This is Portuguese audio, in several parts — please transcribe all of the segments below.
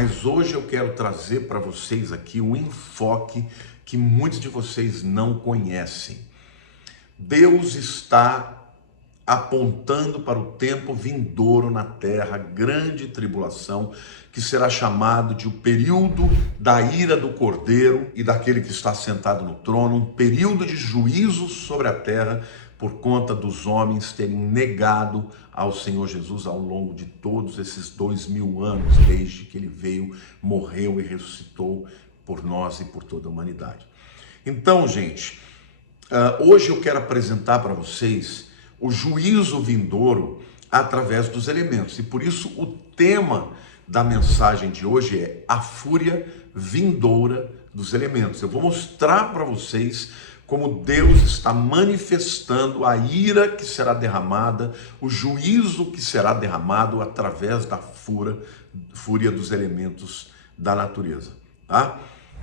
mas hoje eu quero trazer para vocês aqui um enfoque que muitos de vocês não conhecem. Deus está apontando para o tempo vindouro na terra, grande tribulação, que será chamado de o período da ira do Cordeiro e daquele que está sentado no trono, um período de juízo sobre a terra por conta dos homens terem negado ao Senhor Jesus ao longo de todos esses 2000 anos, desde que ele veio, morreu e ressuscitou por nós e por toda a humanidade. Então, gente, hoje eu quero apresentar para vocês o juízo vindouro através dos elementos. E por isso o tema da mensagem de hoje é a fúria vindoura dos elementos. Eu vou mostrar para vocês como Deus está manifestando a ira que será derramada, o juízo que será derramado através da fúria dos elementos da natureza. Tá?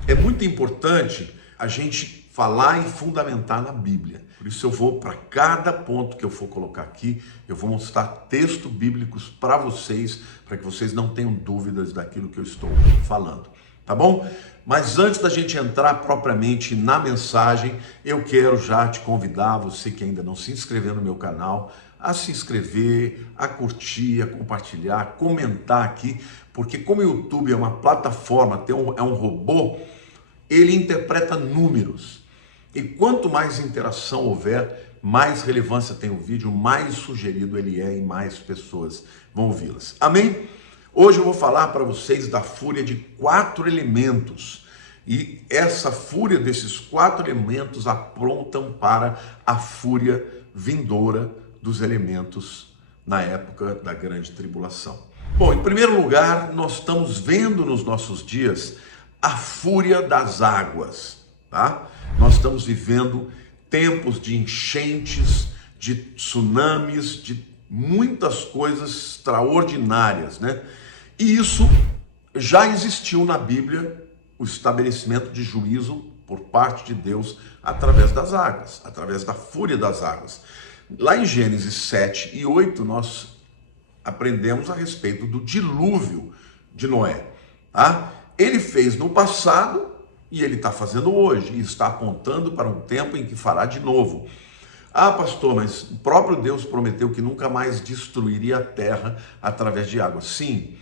É muito importante a gente falar e fundamentar na Bíblia. Por isso eu vou, para cada ponto que eu for colocar aqui, eu vou mostrar textos bíblicos para vocês, para que vocês não tenham dúvidas daquilo que eu estou falando. Tá bom? Mas antes da gente entrar propriamente na mensagem, eu quero já te convidar, você que ainda não se inscreveu no meu canal, a se inscrever, a curtir, a compartilhar, a comentar aqui, porque como o YouTube é uma plataforma, é um robô, ele interpreta números. E quanto mais interação houver, mais relevância tem o vídeo, mais sugerido ele é e mais pessoas vão ouvi-las. Amém? Hoje eu vou falar para vocês da fúria de 4 elementos. E essa fúria desses 4 elementos apontam para a fúria vindoura dos elementos na época da grande tribulação. Bom, em primeiro lugar, nós estamos vendo nos nossos dias a fúria das águas, tá? Nós estamos vivendo tempos de enchentes, de tsunamis, de muitas coisas extraordinárias, né? E isso já existiu na Bíblia, o estabelecimento de juízo por parte de Deus através das águas, através da fúria das águas. Lá em Gênesis 7 e 8, nós aprendemos a respeito do dilúvio de Noé, tá? Ele fez no passado e ele está fazendo hoje, e está apontando para um tempo em que fará de novo. Ah, pastor, mas o próprio Deus prometeu que nunca mais destruiria a terra através de água. Sim,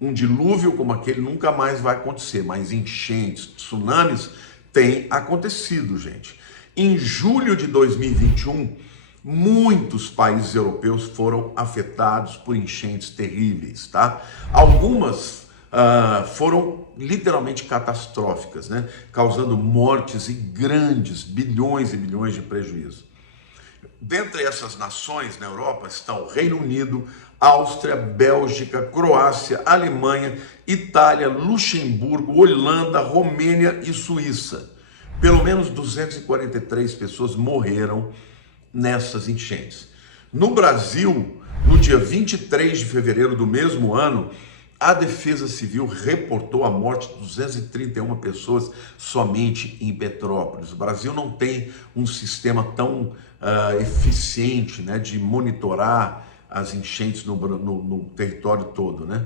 um dilúvio como aquele nunca mais vai acontecer, mas enchentes, tsunamis têm acontecido, gente. Em julho de 2021, muitos países europeus foram afetados por enchentes terríveis, tá? Algumas foram literalmente catastróficas, né? Causando mortes e grandes, bilhões e bilhões de prejuízo. Dentre essas nações na Europa estão o Reino Unido, Áustria, Bélgica, Croácia, Alemanha, Itália, Luxemburgo, Holanda, Romênia e Suíça. Pelo menos 243 pessoas morreram nessas enchentes. No Brasil, no dia 23 de fevereiro do mesmo ano, a Defesa Civil reportou a morte de 231 pessoas somente em Petrópolis. O Brasil não tem um sistema tão eficiente, né, de monitorar as enchentes no território todo, né?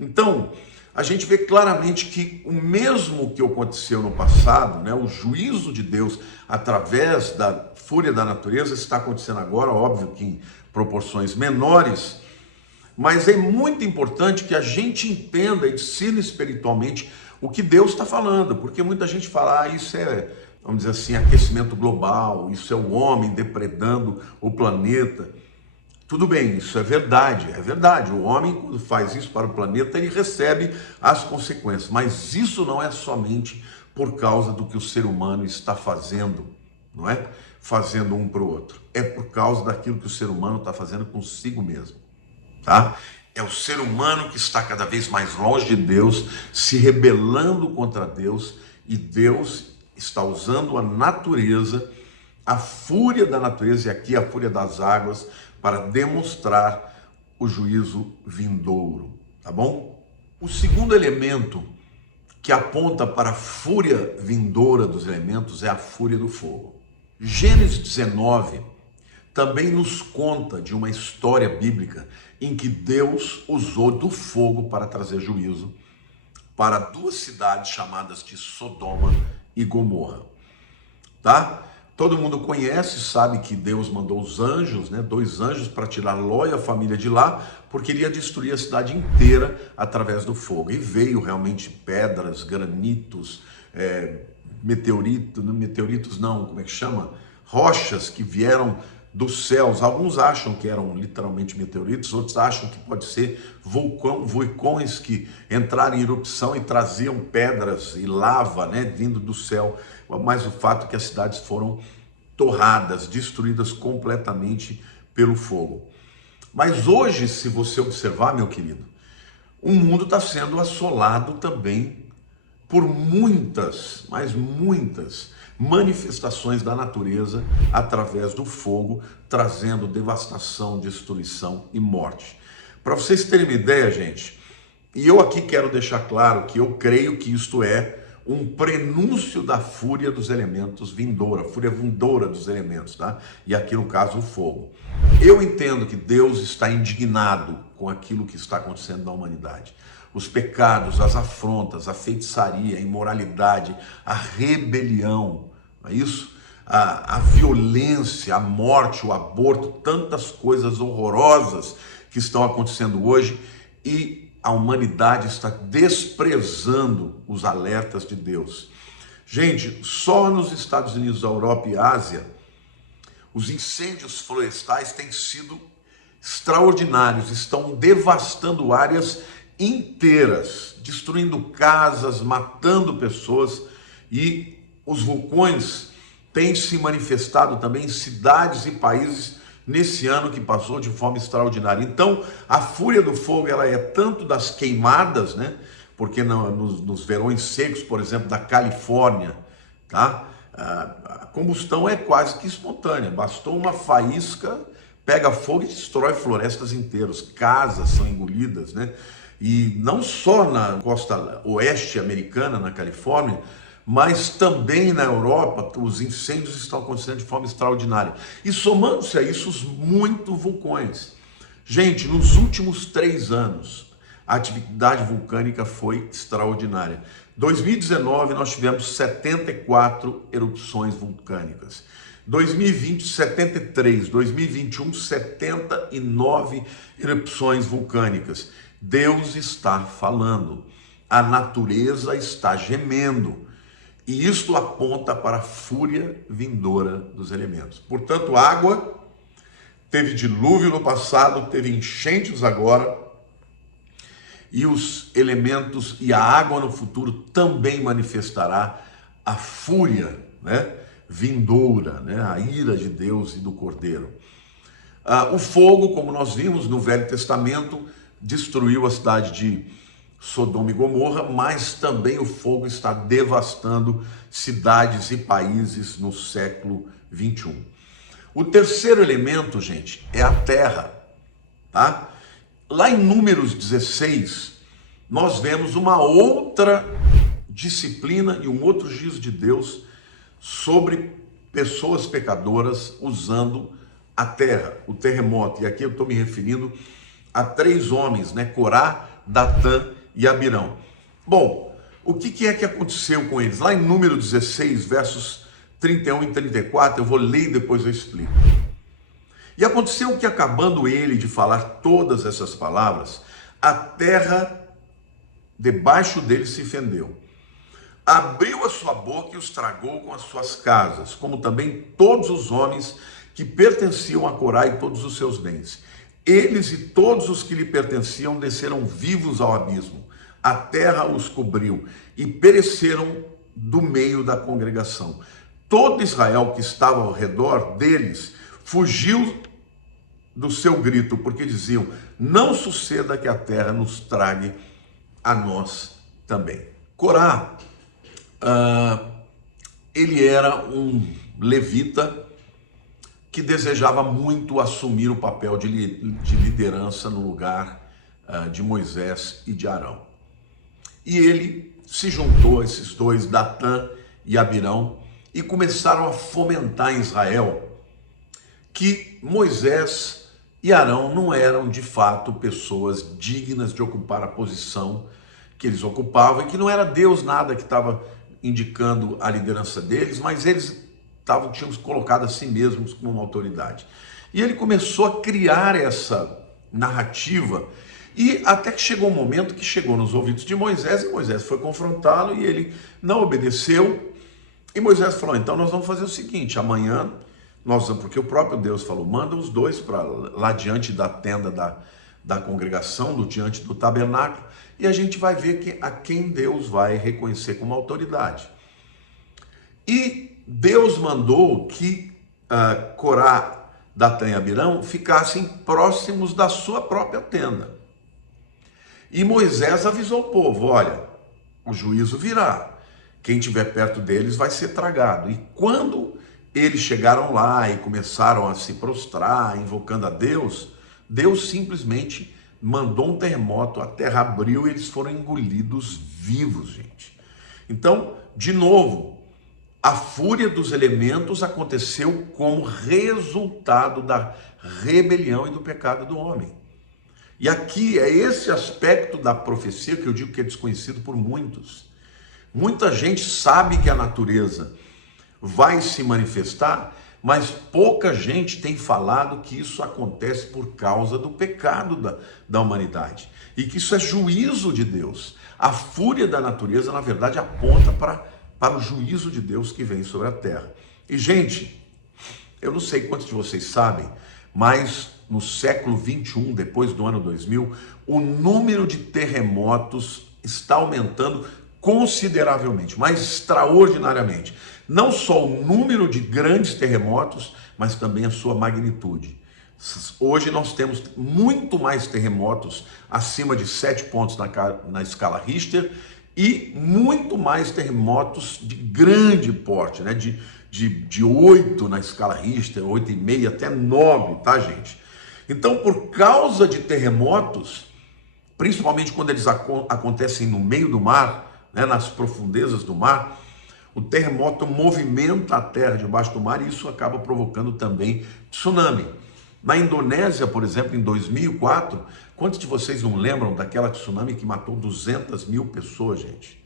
Então, a gente vê claramente que o mesmo que aconteceu no passado, né, o juízo de Deus através da fúria da natureza está acontecendo agora, óbvio que em proporções menores, mas é muito importante que a gente entenda e discirna espiritualmente o que Deus está falando, porque muita gente fala, isso é, vamos dizer assim, aquecimento global, isso é o homem depredando o planeta. Tudo bem, isso é verdade, o homem quando faz isso para o planeta, ele recebe as consequências, mas isso não é somente por causa do que o ser humano está fazendo, não é? Fazendo um para o outro, é por causa daquilo que o ser humano está fazendo consigo mesmo. Tá? É o ser humano que está cada vez mais longe de Deus, se rebelando contra Deus, e Deus está usando a natureza, a fúria da natureza, e aqui a fúria das águas, para demonstrar o juízo vindouro, tá bom? O segundo elemento que aponta para a fúria vindoura dos elementos é a fúria do fogo. Gênesis 19 também nos conta de uma história bíblica em que Deus usou do fogo para trazer juízo para duas cidades chamadas de Sodoma e Gomorra, tá? Todo mundo conhece, sabe que Deus mandou os anjos, né, 2 anjos para tirar Ló e a família de lá, porque ele ia destruir a cidade inteira através do fogo. E veio realmente pedras, granitos, meteoritos não, como é que chama? Rochas que vieram dos céus. Alguns acham que eram literalmente meteoritos, outros acham que pode ser vulcões que entraram em erupção e traziam pedras e lava, né, vindo do céu. Mas o fato é que as cidades foram torradas, destruídas completamente pelo fogo. Mas hoje, se você observar, meu querido, o mundo está sendo assolado também por muitas, mas muitas manifestações da natureza através do fogo, trazendo devastação, destruição e morte. Para vocês terem uma ideia, gente, e eu aqui quero deixar claro que eu creio que isto é um prenúncio da fúria dos elementos vindoura, a fúria vindoura dos elementos, tá? E aqui no caso o fogo. Eu entendo que Deus está indignado com aquilo que está acontecendo na humanidade. Os pecados, as afrontas, a feitiçaria, a imoralidade, a rebelião, não é isso? A violência, a morte, o aborto, tantas coisas horrorosas que estão acontecendo hoje, e a humanidade está desprezando os alertas de Deus. Gente, só nos Estados Unidos, Europa e Ásia, os incêndios florestais têm sido extraordinários, estão devastando áreas inteiras, destruindo casas, matando pessoas, e os vulcões têm se manifestado também em cidades e países nesse ano que passou de forma extraordinária. Então, a fúria do fogo, ela é tanto das queimadas, né? Porque nos verões secos, por exemplo, da Califórnia, tá? A combustão é quase que espontânea. Bastou uma faísca, pega fogo e destrói florestas inteiras. Casas são engolidas, né? E não só na costa oeste americana, na Califórnia, mas também na Europa, os incêndios estão acontecendo de forma extraordinária. E somando-se a isso, os muitos vulcões. Gente, nos últimos 3 anos, a atividade vulcânica foi extraordinária. 2019, nós tivemos 74 erupções vulcânicas. 2020, 73. 2021, 79 erupções vulcânicas. Deus está falando. A natureza está gemendo. E isto aponta para a fúria vindoura dos elementos. Portanto, água, teve dilúvio no passado, teve enchentes agora, e os elementos e a água no futuro também manifestará a fúria, né, vindoura, né, a ira de Deus e do Cordeiro. O fogo, como nós vimos no Velho Testamento, destruiu a cidade de Sodoma e Gomorra, mas também o fogo está devastando cidades e países no século 21. O terceiro elemento, gente, é a terra, tá? Lá em Números 16, nós vemos uma outra disciplina e um outro juízo de Deus sobre pessoas pecadoras usando a terra, o terremoto. E aqui eu estou me referindo a 3 homens, né? Corá, Datã e Abirão. Bom, o que é que aconteceu com eles? Lá em Número 16, versos 31 e 34, eu vou ler e depois eu explico. E aconteceu que, acabando ele de falar todas essas palavras, a terra debaixo dele se fendeu. Abriu a sua boca e os tragou com as suas casas, como também todos os homens que pertenciam a Corá e todos os seus bens. Eles e todos os que lhe pertenciam desceram vivos ao abismo. A terra os cobriu e pereceram do meio da congregação. Todo Israel que estava ao redor deles fugiu do seu grito, porque diziam: não suceda que a terra nos trague a nós também. Corá, ele era um levita que desejava muito assumir o papel de liderança no lugar de Moisés e de Arão. E ele se juntou a esses 2, Datã e Abirão, e começaram a fomentar em Israel que Moisés e Arão não eram de fato pessoas dignas de ocupar a posição que eles ocupavam e que não era Deus nada que estava indicando a liderança deles, mas eles tinham colocado a si mesmos como uma autoridade. E ele começou a criar essa narrativa, e até que chegou um momento que chegou nos ouvidos de Moisés, e Moisés foi confrontá-lo e ele não obedeceu. E Moisés falou: então nós vamos fazer o seguinte, amanhã nós vamos, porque o próprio Deus falou, manda os dois para lá diante da tenda da congregação, diante do tabernáculo, e a gente vai ver a quem Deus vai reconhecer como autoridade. E Deus mandou que Corá, Datã e Abirão ficassem próximos da sua própria tenda. E Moisés avisou o povo: olha, o juízo virá, quem estiver perto deles vai ser tragado. E quando eles chegaram lá e começaram a se prostrar, invocando a Deus, Deus simplesmente mandou um terremoto, a terra abriu e eles foram engolidos vivos, gente. Então, de novo, a fúria dos elementos aconteceu como resultado da rebelião e do pecado do homem. E aqui é esse aspecto da profecia que eu digo que é desconhecido por muitos. Muita gente sabe que a natureza vai se manifestar, mas pouca gente tem falado que isso acontece por causa do pecado da humanidade. E que isso é juízo de Deus. A fúria da natureza, na verdade, aponta para o juízo de Deus que vem sobre a terra. E, gente, eu não sei quantos de vocês sabem, mas no século 21, depois do ano 2000, o número de terremotos está aumentando consideravelmente, mas extraordinariamente. Não só o número de grandes terremotos, mas também a sua magnitude. Hoje nós temos muito mais terremotos acima de 7 pontos na escala Richter e muito mais terremotos de grande porte, né? de 8 na escala Richter, 8,5 até 9, tá, gente? Então, por causa de terremotos, principalmente quando eles acontecem no meio do mar, né, nas profundezas do mar, o terremoto movimenta a terra debaixo do mar e isso acaba provocando também tsunami. Na Indonésia, por exemplo, em 2004, quantos de vocês não lembram daquela tsunami que matou 200 mil pessoas, gente?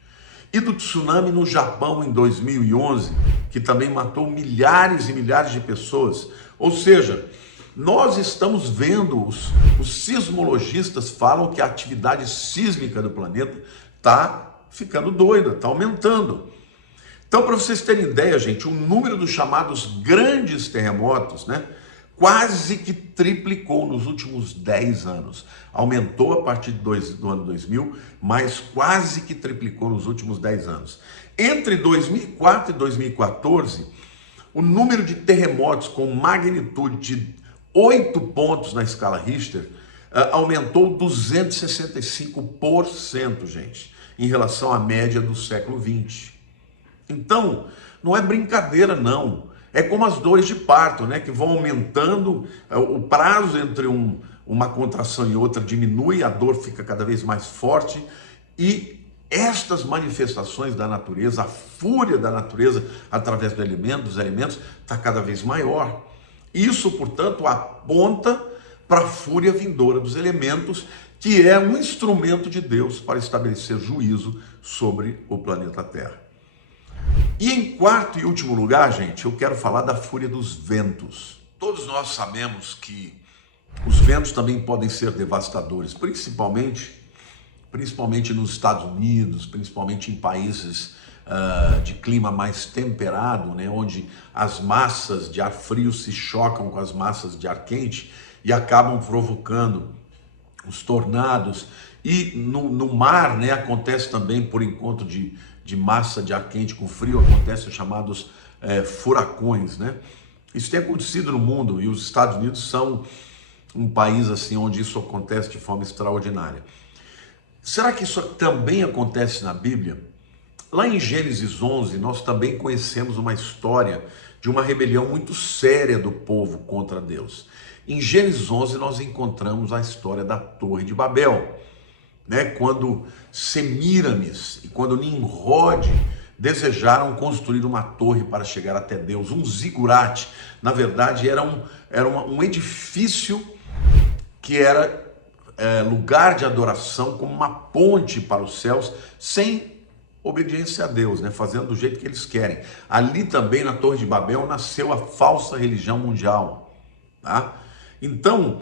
E do tsunami no Japão em 2011, que também matou milhares e milhares de pessoas. Ou seja, nós estamos vendo, os sismologistas falam que a atividade sísmica do planeta está ficando doida, está aumentando. Então, para vocês terem ideia, gente, o número dos chamados grandes terremotos, né, quase que triplicou nos últimos 10 anos. Aumentou a partir do ano 2000, mas quase que triplicou nos últimos 10 anos. Entre 2004 e 2014, o número de terremotos com magnitude de 8 pontos na escala Richter aumentou 265%, gente, em relação à média do século 20. Então, não é brincadeira, não. É como as dores de parto, né? Que vão aumentando, o prazo entre uma contração e outra diminui, a dor fica cada vez mais forte. E estas manifestações da natureza, a fúria da natureza através dos elementos, está cada vez maior. Isso, portanto, aponta para a fúria vindoura dos elementos, que é um instrumento de Deus para estabelecer juízo sobre o planeta Terra. E em quarto e último lugar, gente, eu quero falar da fúria dos ventos. Todos nós sabemos que os ventos também podem ser devastadores, principalmente nos Estados Unidos, principalmente em países de clima mais temperado, né, onde as massas de ar frio se chocam com as massas de ar quente e acabam provocando os tornados. E no mar, né, acontece também por encontro de massa de ar quente com frio, acontece os chamados furacões, né? Isso tem acontecido no mundo e os Estados Unidos são um país assim onde isso acontece de forma extraordinária. Será que isso também acontece na Bíblia? Lá em Gênesis 11, nós também conhecemos uma história de uma rebelião muito séria do povo contra Deus. Em Gênesis 11, nós encontramos a história da Torre de Babel, né? Quando Semíramis e quando Nimrod desejaram construir uma torre para chegar até Deus, um zigurate. Na verdade, era um edifício que era lugar de adoração, como uma ponte para os céus, sem obediência a Deus, né? Fazendo do jeito que eles querem. Ali também na Torre de Babel nasceu a falsa religião mundial, tá? Então,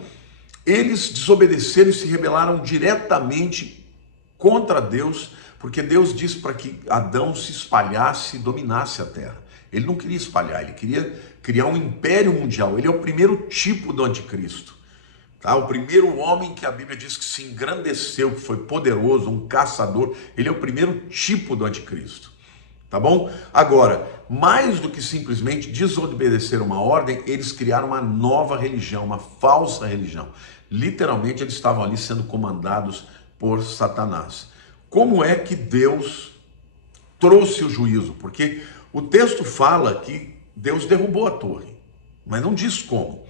eles desobedeceram e se rebelaram diretamente contra Deus, porque Deus disse para que Adão se espalhasse e dominasse a terra. Ele não queria espalhar, ele queria criar um império mundial. Ele é o primeiro tipo do anticristo, tá? O primeiro homem que a Bíblia diz que se engrandeceu, que foi poderoso, um caçador. Ele é o primeiro tipo do anticristo, tá bom? Agora, mais do que simplesmente desobedecer uma ordem, eles criaram uma nova religião, uma falsa religião. Literalmente, eles estavam ali sendo comandados por Satanás. Como é que Deus trouxe o juízo? Porque o texto fala que Deus derrubou a torre, mas não diz como.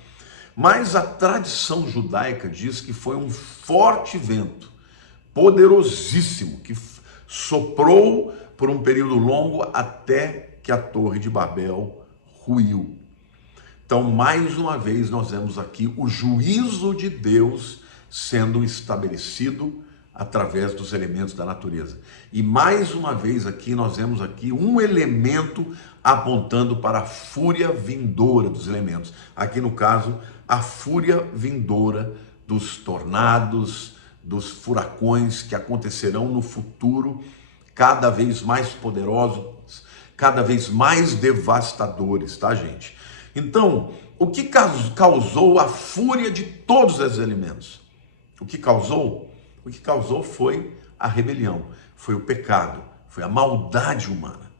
Mas a tradição judaica diz que foi um forte vento, poderosíssimo, que soprou por um período longo até que a Torre de Babel ruiu. Então, mais uma vez, nós vemos aqui o juízo de Deus sendo estabelecido através dos elementos da natureza. E mais uma vez aqui, nós vemos aqui um elemento apontando para a fúria vindoura dos elementos. Aqui no caso, a fúria vindoura dos tornados, dos furacões que acontecerão no futuro, cada vez mais poderosos, cada vez mais devastadores, tá, gente? Então, o que causou a fúria de todos os elementos? O que causou foi a rebelião, foi o pecado, foi a maldade humana.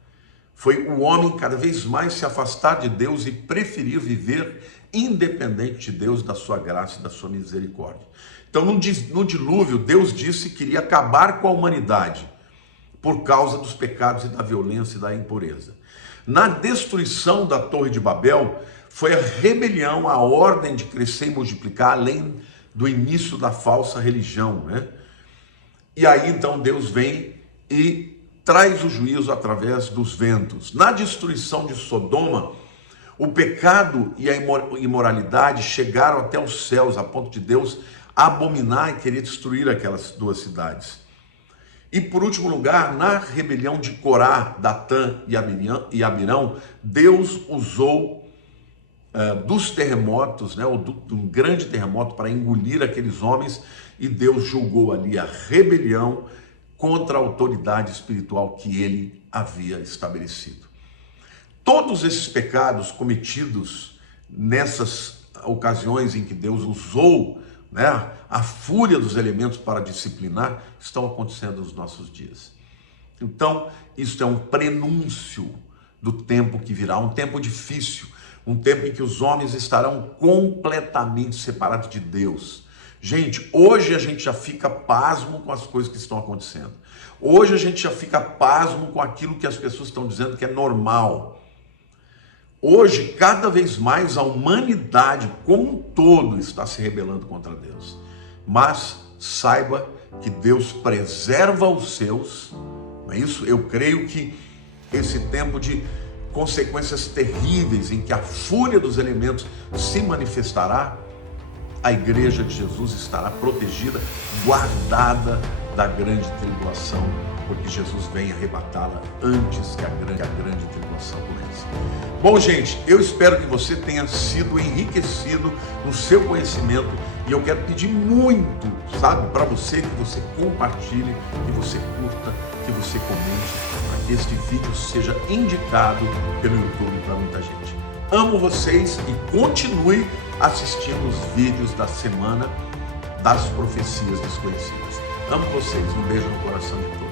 Foi o homem cada vez mais se afastar de Deus e preferir viver independente de Deus, da sua graça e da sua misericórdia. Então, no dilúvio, Deus disse que iria acabar com a humanidade por causa dos pecados e da violência e da impureza. Na destruição da Torre de Babel, foi a rebelião, a ordem de crescer e multiplicar, além do início da falsa religião, né? E aí então Deus vem e traz o juízo através dos ventos. Na destruição de Sodoma, o pecado e a imoralidade chegaram até os céus, a ponto de Deus abominar e querer destruir aquelas duas cidades. E por último lugar, na rebelião de Corá, Datã e Abirão, Deus usou dos terremotos, né, de um grande terremoto para engolir aqueles homens, e Deus julgou ali a rebelião contra a autoridade espiritual que ele havia estabelecido. Todos esses pecados cometidos nessas ocasiões em que Deus usou, né, a fúria dos elementos para disciplinar, estão acontecendo nos nossos dias. Então, isso é um prenúncio do tempo que virá, um tempo difícil, um tempo em que os homens estarão completamente separados de Deus. Gente, hoje a gente já fica pasmo com as coisas que estão acontecendo. Hoje a gente já fica pasmo com aquilo que as pessoas estão dizendo que é normal. Hoje, cada vez mais, a humanidade como um todo está se rebelando contra Deus. Mas saiba que Deus preserva os seus, não é isso? Eu creio que esse tempo de consequências terríveis, em que a fúria dos elementos se manifestará, a igreja de Jesus estará protegida, guardada da grande tribulação, porque Jesus vem arrebatá-la antes que a grande tribulação comece. Bom, gente, eu espero que você tenha sido enriquecido no seu conhecimento, e eu quero pedir muito, sabe, para você, que você compartilhe, que você curta, que você comente, para que este vídeo seja indicado pelo YouTube para muita gente. Amo vocês e continue assistindo os vídeos da semana das profecias desconhecidas. Amo vocês, um beijo no coração de todos.